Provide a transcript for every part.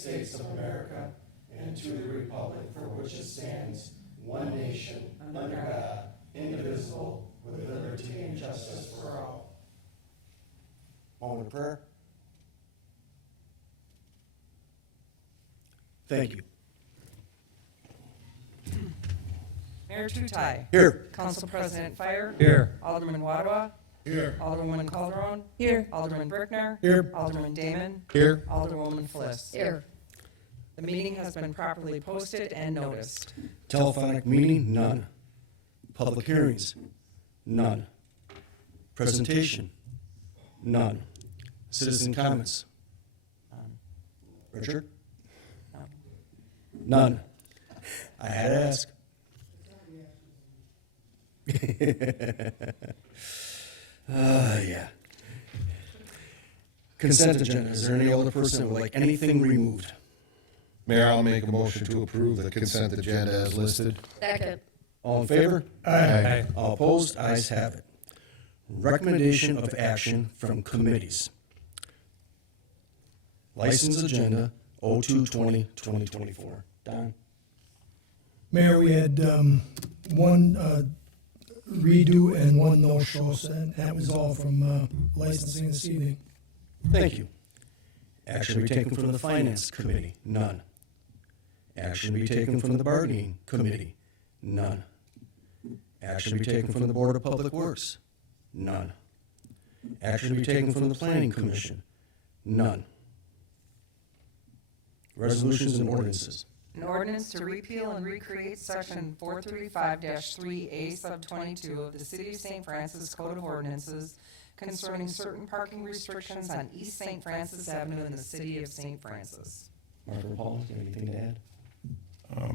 States of America and to the republic for which it stands, one nation, under God, indivisible, with liberty and justice for all. Moment of prayer. Thank you. Mayor Tutai. Here. Council President Fire. Here. Alderman Wadwa. Here. Alderwoman Calderon. Here. Alderman Brickner. Here. Alderman Damon. Here. Alderwoman Fliss. Here. The meeting has been properly posted and noticed. Telephonic meeting, none. Public hearings, none. Presentation, none. Citizen comments, Richard? None. I had to ask. Yeah. Consent agenda. Is there any other person that would like anything removed? Mayor, I'll make a motion to approve the consent agenda as listed. Second. All in favor? Aye. All opposed? Ayes have it. Recommendation of action from committees. License agenda 02/20/2024. Don? Mayor, we had one redo and one no-show, and that was all from licensing this evening. Thank you. Action to be taken from the Finance Committee? None. Action to be taken from the Bargaining Committee? None. Action to be taken from the Board of Public Works? None. Action to be taken from the Planning Commission? None. Resolutions and ordinances. An ordinance to repeal and recreate section 435-3A sub 22 of the City of St. Francis Code of Ordinances concerning certain parking restrictions on East St. Francis Avenue in the City of St. Francis. Margaret Hall, do you have anything to add?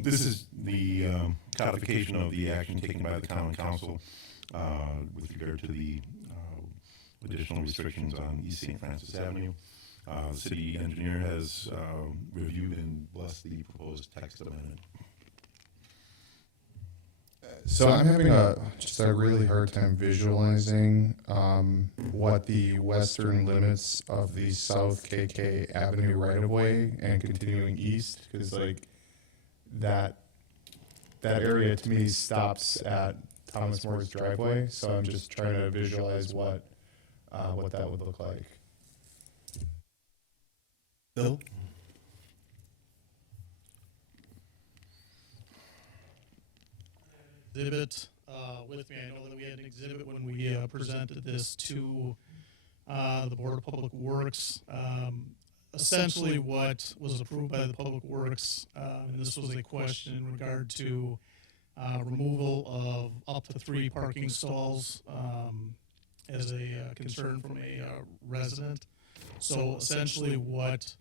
This is the codification of the action taken by the Common Council with regard to the additional restrictions on East St. Francis Avenue. The city engineer has reviewed and blessed the proposed text amendment. So I'm having just a really hard time visualizing what the western limits of the South KK Avenue right-of-way and continuing east, because like that area to me stops at Thomas Moore's driveway. So I'm just trying to visualize what that would look like. Bill? Exhibit with me. I know that we had an exhibit when we presented this to the Board of Public Works. Essentially what was approved by the Public Works, and this was a question in regard to removal of up to 3 parking stalls as a concern from a resident. So essentially what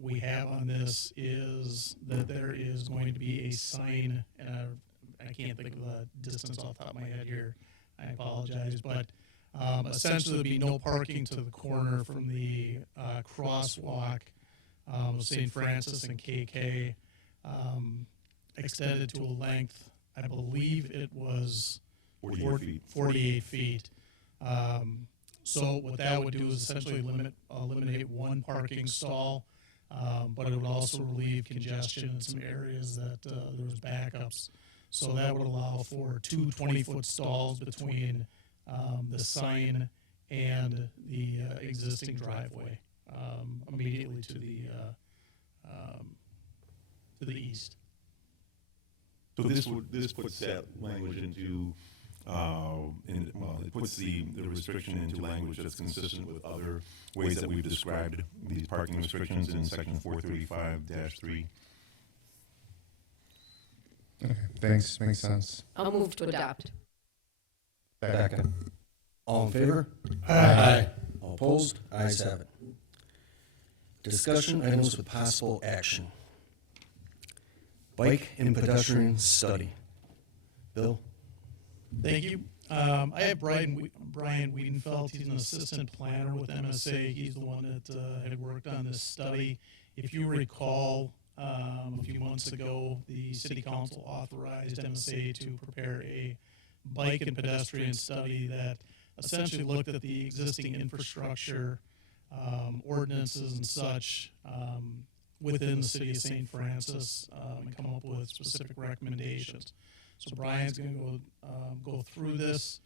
we have on this is that there is going to be a sign, and I can't think of the distance off the top of my head here, I apologize, but essentially there'll be no parking to the corner from the crosswalk of St. Francis and KK, extended to a length, I believe it was 48 feet. So what that would do is essentially eliminate 1 parking stall, but it would also relieve congestion in some areas that there was backups. So that would allow for 2 20-foot stalls between the sign and the existing driveway immediately to the east. So this puts that language into it puts the restriction into language that's consistent with other ways that we've described these parking restrictions in section 435-3. Okay, thanks. Makes sense. I'll move to adopt. Second. All in favor? Aye. All opposed? Ayes have it. Discussion items with possible action. Bike and pedestrian study. Bill? Thank you. I have Brian Wiedenfeld. He's an assistant planner with MSA. He's the one that had worked on this study. If you recall, a few months ago, the City Council authorized MSA to prepare a bike and pedestrian study that essentially looked at the existing infrastructure, ordinances and such, within the city of St. Francis and come up with specific recommendations. So Brian's going to go through this.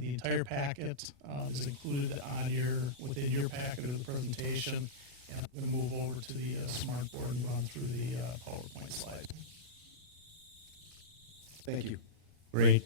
The entire packet is included within your packet of the presentation. And I'm going to move over to the smart board and run through the PowerPoint slide. Thank you. Great.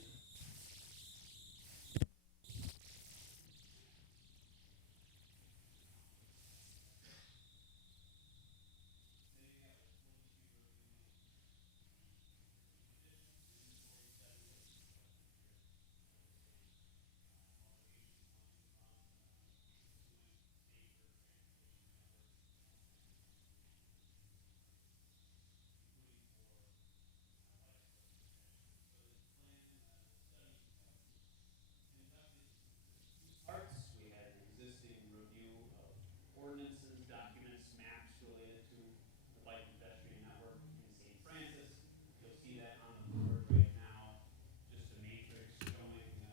Parts, we had an existing review of ordinances, documents, maps related to the bike and pedestrian network in St. Francis. You'll see that on the board right now, just a matrix showing the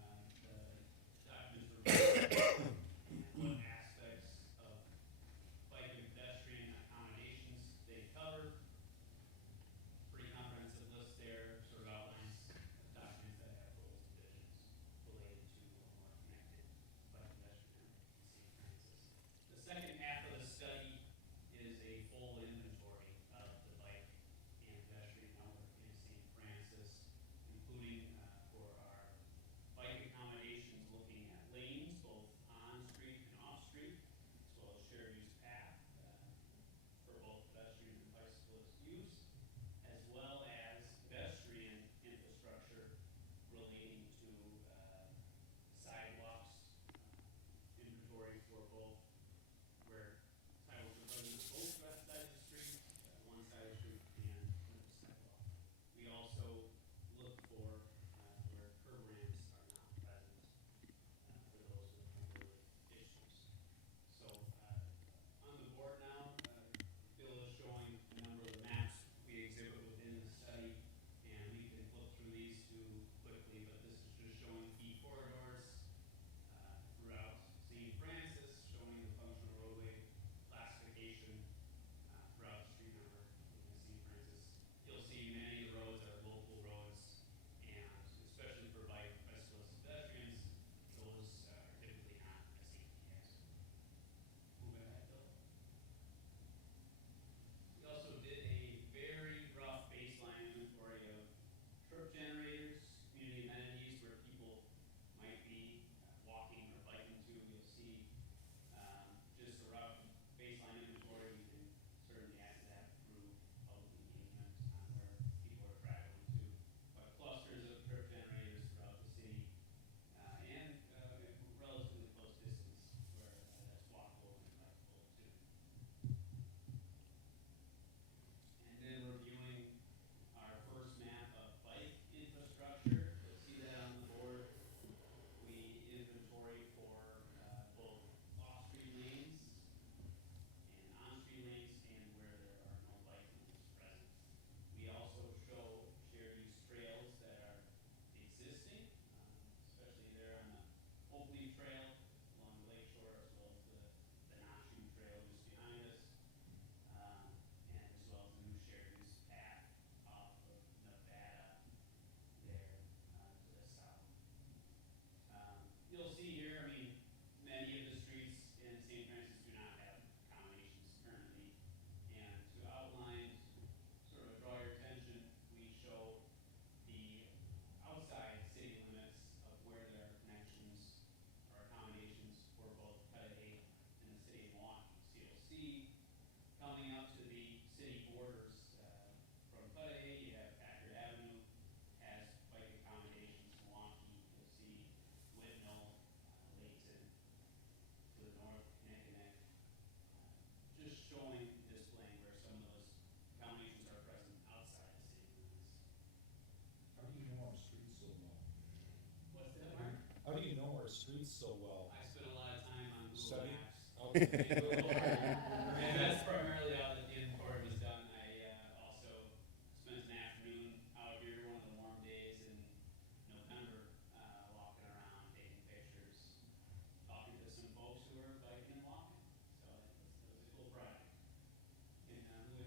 documents reviewed and what aspects of bike and pedestrian accommodations they cover. Pretty comprehensive list there, sort of outlines documents that have goals and visions related to a more connected bike and pedestrian network in St. Francis. The second half of the study is a full inventory of the bike and pedestrian network in St. Francis, including for our bike accommodations, looking at lanes, both on-street and off-street, as well as shared use path for both pedestrian and bicyclist use, as well as pedestrian infrastructure relating to sidewalks, inventory for both where sidewalks are present on both sides of the street, one side of the street, and the sidewalk. We also look for where curb ramps are not present for those with mobility issues. So on the board now, Bill is showing a number of the maps we exhibit within the study, and we can flip through these too quickly, but this is just showing key corridors throughout St. Francis, showing the functional roadway classification throughout the street network in St. Francis. You'll see many of the roads are local roads, and especially for bicyclists and pedestrians, those are typically not a safety hazard. Move ahead, Bill. We also did a very rough baseline inventory of trip generators, community amenities where people might be walking or biking to. You'll see just a rough baseline inventory. We can certainly add to that through public engagement on where people are traveling to. But clusters of trip generators throughout the city and relatively close distance where that's walkable and bikeable too. And then reviewing our first map of bike infrastructure, you'll see that on the board. We inventory for both off-street lanes and on-street lanes and where there are no bike lanes present. We also show shared use trails that are existing, especially there on the Oak Leaf Trail along the lake shore, as well as the Notch Trail just behind us, and as well as the new shared use path off of Nevada there to the south. You'll see here, I mean, many of the streets in St. Francis do not have accommodations currently. And to outline, sort of draw your attention, we show the outside city limits of where there are connections or accommodations for both Cudahy and the city of Milwaukee. So you'll see coming up to the city borders from Cudahy, you have Packard Avenue has bike accommodations. Milwaukee, you'll see Whitnall, Layton, to the north, Kinnickinnick, just showing, displaying where some of those accommodations are present outside the city limits. How do you know our streets so well? What's that, Mark? How do you know our streets so well? I spent a lot of time on Google Study? Maps. Okay. And that's primarily how the inventory was done. I also spent an afternoon out here, one of the warm days in November, walking around, taking pictures, talking to some folks who were biking and walking. So it was a cool project. And moving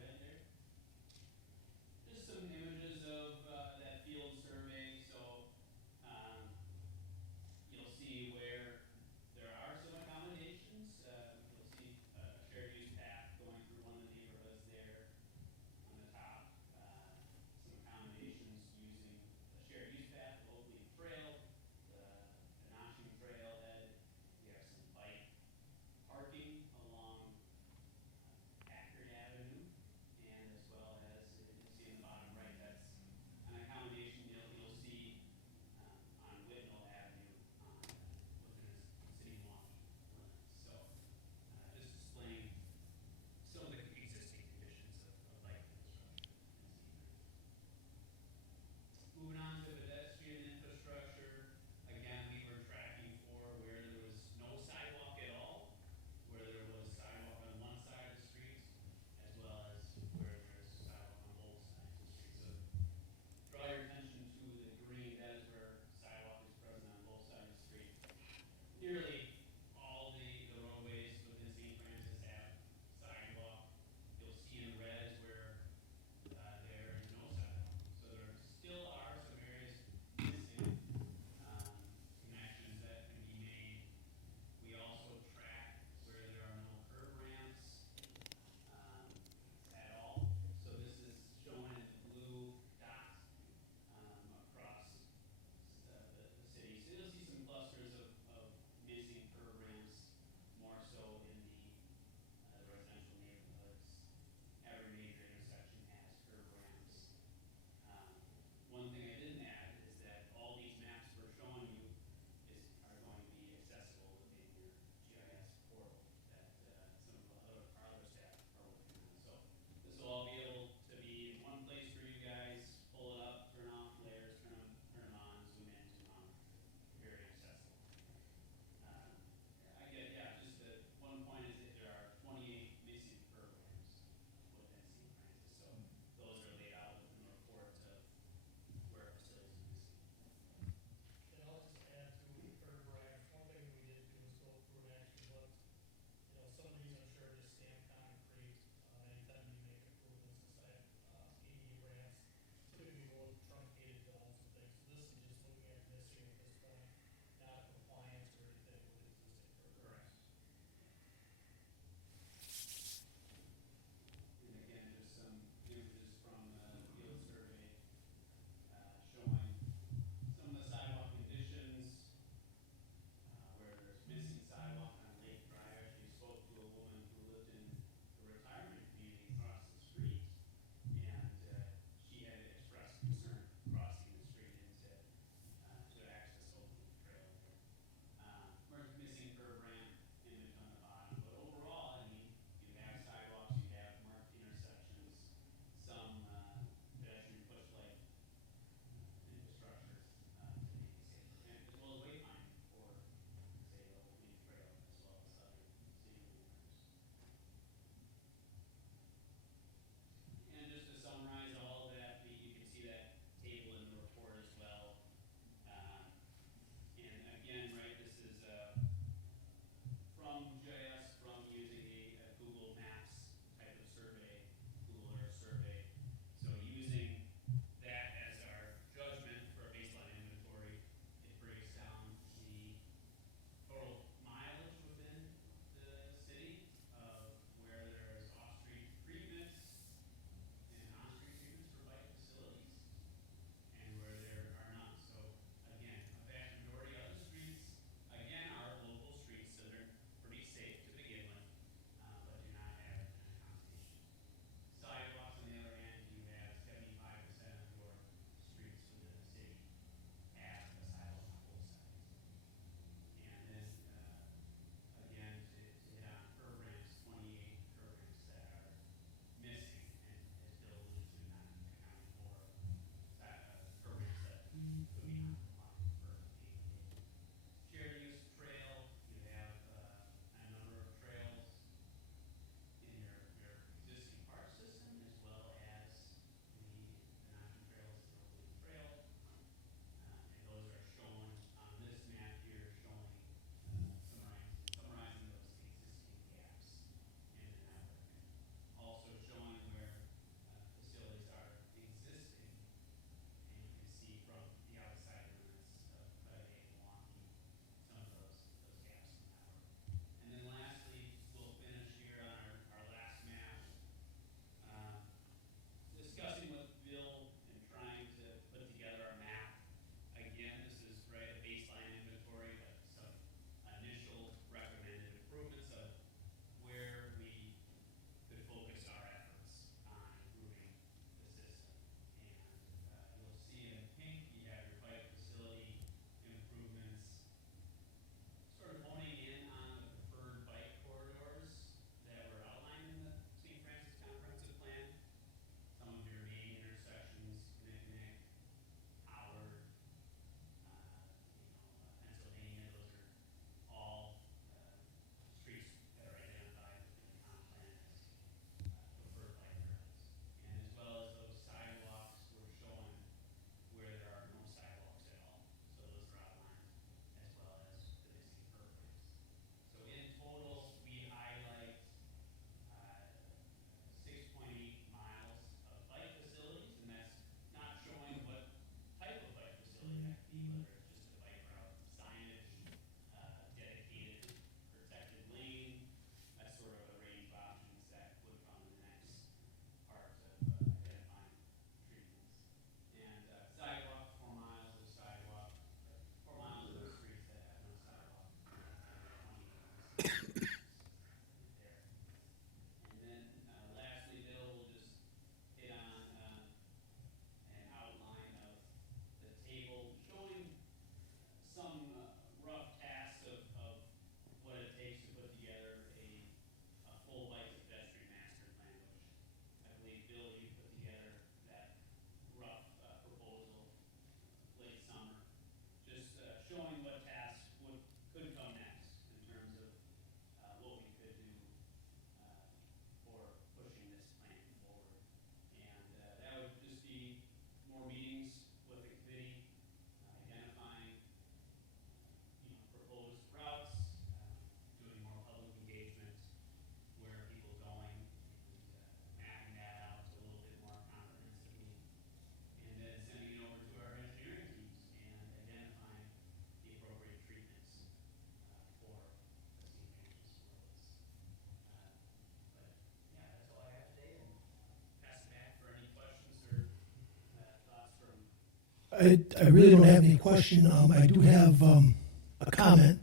I really don't have any question. I do have a comment.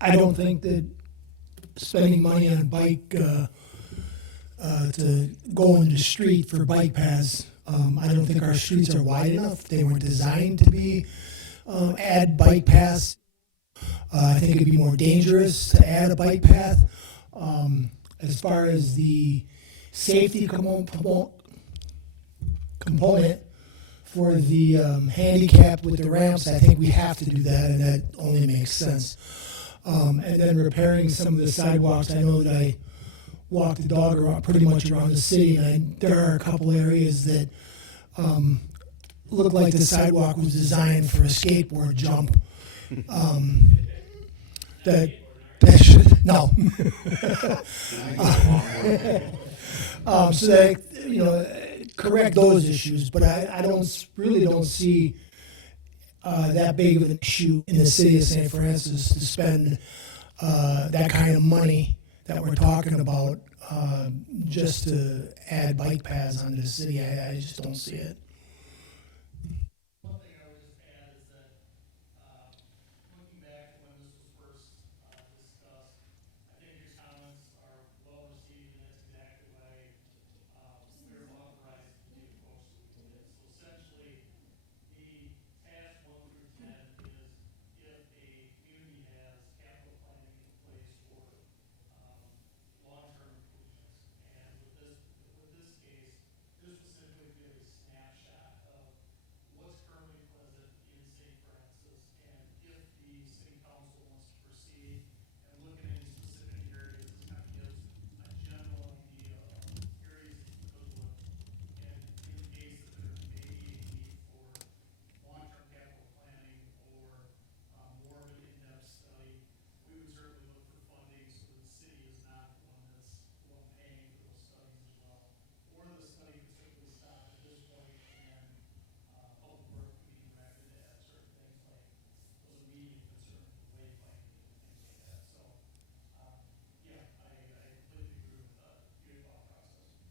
I don't think that spending money on a bike to go in the street for bike paths, I don't think our streets are wide enough. They weren't designed to be add bike paths. I think it'd be more dangerous to add a bike path. As far as the safety component for the handicap with the ramps, I think we have to do that, and that only makes sense. And then repairing some of the sidewalks. I know that I walk the dog around, pretty much around the city, and there are a couple areas that look like the sidewalk was designed for a skateboard jump. That should, no. So that, you know, correct those issues, but I really don't see that big of an issue in the city of St. Francis to spend that kind of money that we're talking about just to add bike paths onto the city. I just don't see it. One thing I would just add is that, looking back to when this was first discussed, I think your comments are well received, and that's exactly why we were authorized to do the folks that we did. So essentially, the task 1 through 10 is if a community has capital planning in place for long-term improvements. And with this case, this was simply to give a snapshot of what's currently present in St. Francis, and if the city council wants to proceed and look at any specific areas, this kind of gives a general idea of areas that you could look. And in the case that there may be a need for long-term capital planning or more of an in-depth study, we would certainly look for funding so that the city is not the one that's paying for those studies as well. Or the study could simply stop at this point and public work could be directed at certain things like those immediate concerns, wayfinding and things like that. So, yeah, I completely agree with your thought process.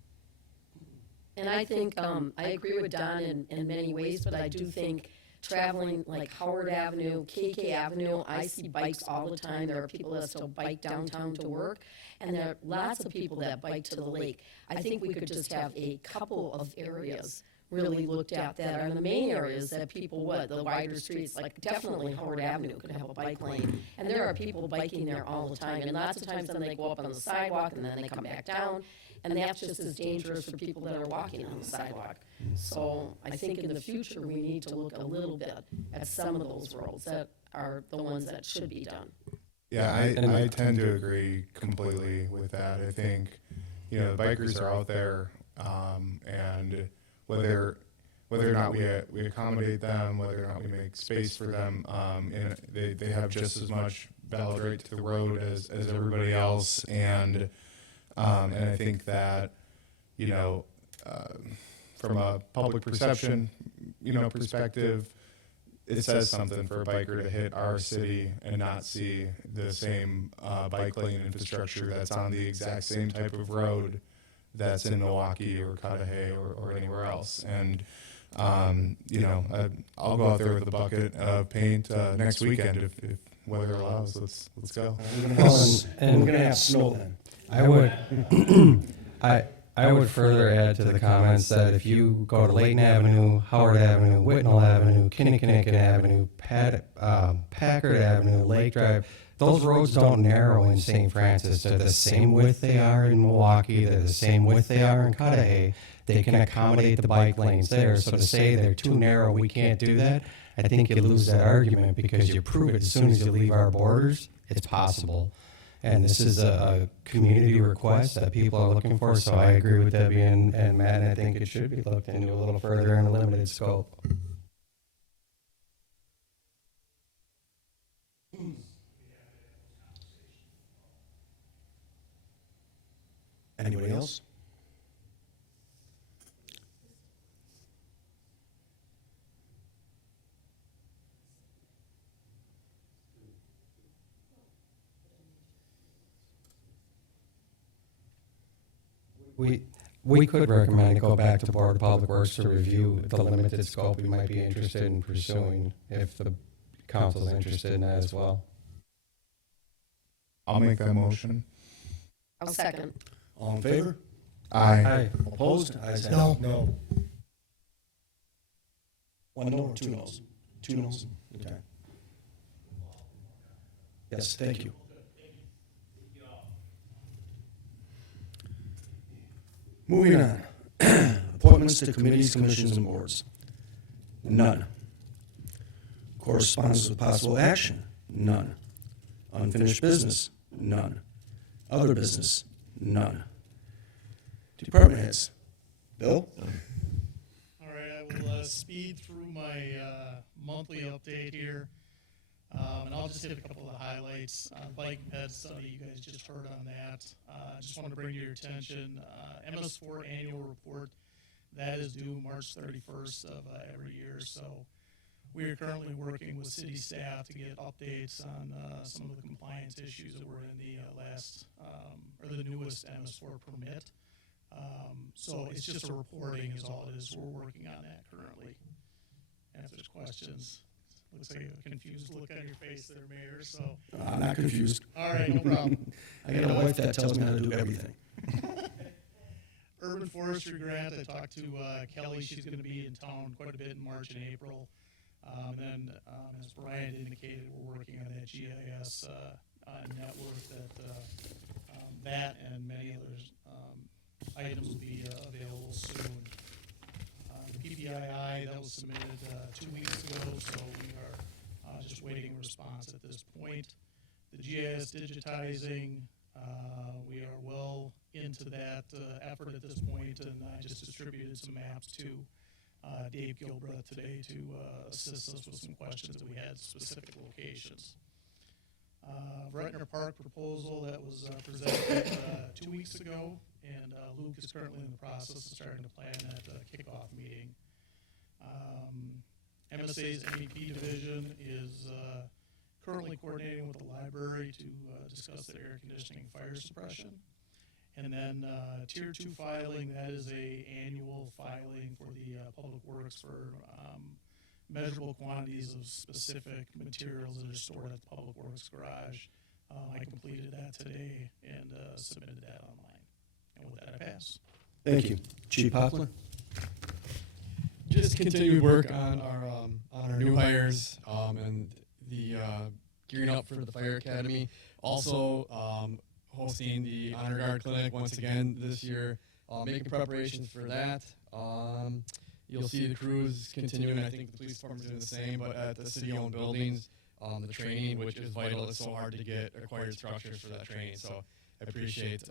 And I think, I agree with Don in many ways, but I do think traveling like Howard Avenue, KK Avenue, I see bikes all the time. There are people that still bike downtown to work, and there are lots of people that bike to the lake. I think we could just have a couple of areas really looked at that are the main areas that people would, the wider streets, like definitely Howard Avenue could have a bike lane. And there are people biking there all the time, and lots of times then they go up on the sidewalk and then they come back down. And that's just as dangerous for people that are walking on the sidewalk. So I think in the future, we need to look a little bit at some of those roads that are the ones that should be done. Yeah, I tend to agree completely with that. I think, you know, the bikers are out there, and whether or not we accommodate them, whether or not we make space for them, and they have just as much valid right to the road as everybody else. And I think that, you know, from a public perception, you know, perspective, it says something for a biker to hit our city and not see the same bike lane infrastructure that's on the exact same type of road that's in Milwaukee or Cudahy or anywhere else. And, you know, I'll go out there with a bucket of paint next weekend if weather allows. Let's go. And we're gonna have snow then. I would further add to the comments that if you go to Layton Avenue, Howard Avenue, Whitnall Avenue, Kinnickinnick Avenue, Packard Avenue, Lake Drive, those roads don't narrow in St. Francis. They're the same width they are in Milwaukee. They're the same width they are in Cudahy. They can accommodate the bike lanes there. So to say they're too narrow, we can't do that, I think you lose that argument because you prove it as soon as you leave our borders, it's possible. And this is a community request that people are looking for, so I agree with Debbie and Matt, and I think it should be looked into a little further in a limited scope. Anybody else? we could recommend to go back to Board of Public Works to review the limited scope we might be interested in pursuing if the council's interested in that as well. I'll make that motion. I'll second. All in favor? Aye. Opposed? Ayes have it. No. No. One no or two noes? Two noes? Okay. Yes, thank you. Moving on. Appointments to committees, commissions, and boards. None. Correspondence with possible action. None. Unfinished business. None. Other business. None. Department heads. Bill? All right, I will speed through my monthly update here, and I'll just hit a couple of the highlights. Bike and ped study, you guys just heard on that. I just want to bring to your attention MS4 annual report. That is due March 31st of every year, so we are currently working with city staff to get updates on some of the compliance issues that were in the last, or the newest MS4 permit. So it's just a reporting is all it is. We're working on that currently. And if there's questions, looks like a confused look on your face there, Mayor, so. I'm not confused. All right, no problem. I got a wife that tells me how to do everything. Urban Forestry Grant, I talked to Kelly. She's going to be in town quite a bit in March and April. And then, as Brian indicated, we're working on that GIS network that and many others items will be available soon. The PPII, that was submitted 2 weeks ago, so we are just waiting a response at this point. The GIS digitizing, we are well into that effort at this point, and I just distributed some maps to Dave Gilbreth today to assist us with some questions that we had specific locations. Vretner Park proposal that was presented 2 weeks ago, and Luke is currently in the process of starting to plan that kickoff meeting. MSA's MEP division is currently coordinating with the library to discuss the air conditioning fire suppression. And then Tier 2 filing, that is a annual filing for the Public Works for measurable quantities of specific materials that are stored at the Public Works garage. I completed that today and submitted that online. And with that, I pass. Thank you. Chief Poplar? Just continued work on our new hires and the gearing up for the fire academy. Also hosting the Honor Guard clinic once again this year, making preparations for that. You'll see the crews continuing. I think the police department's doing the same, but at the city-owned buildings, the training, which is vital. It's so hard to get acquired structures for that training. So I appreciate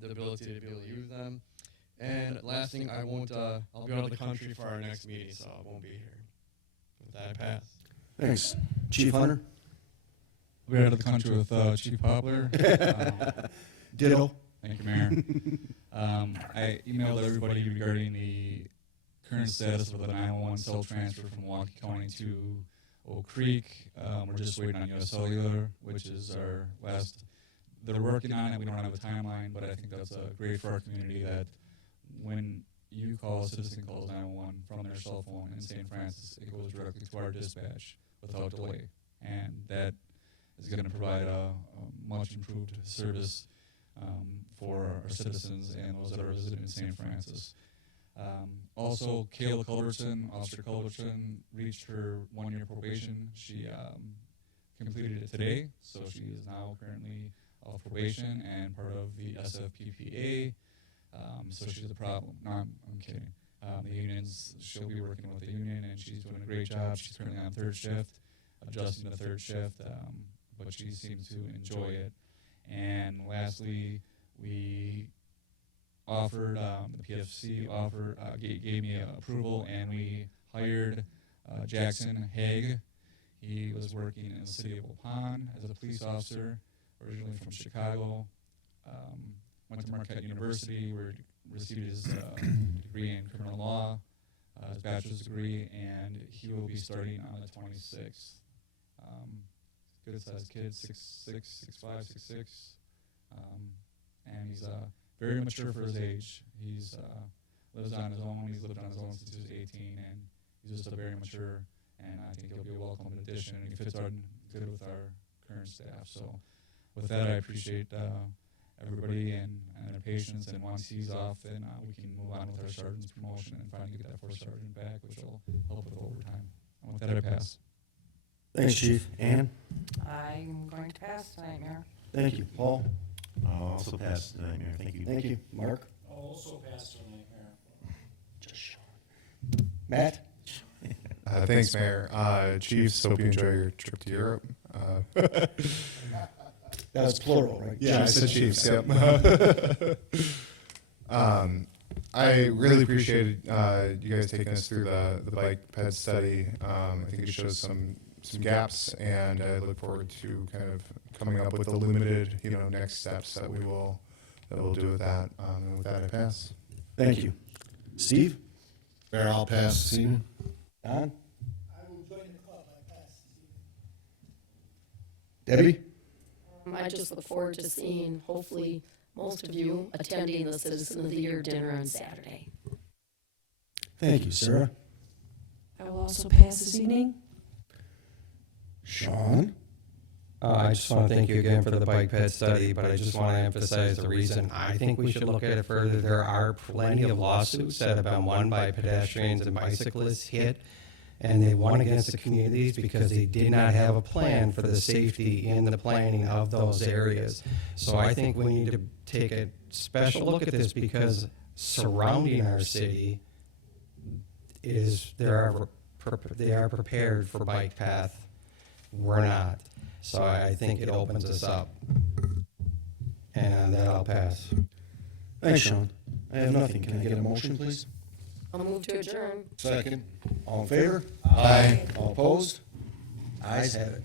the ability to be able to use them. And last thing, I'll be out of the country for our next meeting, so I won't be here. With that, I pass. Thanks. Chief Hunter? I'll be out of the country with Chief Poplar. Ditto. Thank you, Mayor. I emailed everybody regarding the current status of the 911 cell transfer from Milwaukee County to Oak Creek. We're just waiting on US Cellular, which is our last. They're working on it. We don't have a timeline, but I think that's great for our community that when you call, a citizen calls 911 from their cell phone in St. Francis, it goes directly to our dispatch without delay. And that is going to provide a much improved service for our citizens and those that are resident in St. Francis. Also, Kayla Culbertson, Officer Culbertson, reached her 1-year probation. She completed it today, so she is now currently off probation and part of the SFPPA. So she's a problem. No, I'm kidding. The unions, she'll be working with the union, and she's doing a great job. She's currently on third shift, adjusting to third shift, but she seems to enjoy it. And lastly, we offered, the PFC offered, gave me approval, and we hired Jackson Haig. He was working in the city of Waupun as a police officer, originally from Chicago. Went to Marquette University, where received his degree in criminal law, his bachelor's degree, and he will be starting on the 26th. Good sized kid, 6'5", 6'6", and he's very mature for his age. He's lives on his own. He's lived on his own since he was 18, and he's just a very mature. And I think he'll be a welcome addition, and he fits on good with our current staff. So, with that, I appreciate everybody and their patience. And once he's off, then we can move on with our sergeant's promotion and finally get that fourth sergeant back, which will help with overtime. And with that, I pass. Thanks, Chief. Ann? I'm going to pass tonight, Mayor. Thank you. Paul? I'll also pass tonight, Mayor. Thank you. Thank you. Mark? I'll also pass tonight, Mayor. Just Sean. Matt? Thanks, Mayor. Chiefs, hope you enjoy your trip to Europe. That's plural, right? Yeah, I said Chiefs, yep. I really appreciated you guys taking us through the bike ped study. I think it shows some gaps, and I look forward to kind of coming up with the limited, next steps that we'll do with that. And with that, I pass. Thank you. Steve? Mayor, I'll pass this evening. Don? I will join the club. I pass. Debbie? I just look forward to seeing, hopefully, most of you attending the Citizen of the Year dinner on Saturday. Thank you. Sarah? I will also pass this evening. Sean? I just want to thank you again for the bike ped study, but I just want to emphasize the reason I think we should look at it further. There are plenty of lawsuits that have been won by pedestrians and bicyclists hit, and they won against the communities because they did not have a plan for the safety in the planning of those areas. So I think we need to take a special look at this because surrounding our city they are prepared for bike path. We're not. So I think it opens us up. And that I'll pass. Thanks, Sean. I have nothing. Can I get a motion, please? I'll move to adjourn. Second. All in favor? Aye. All opposed? Ayes have it.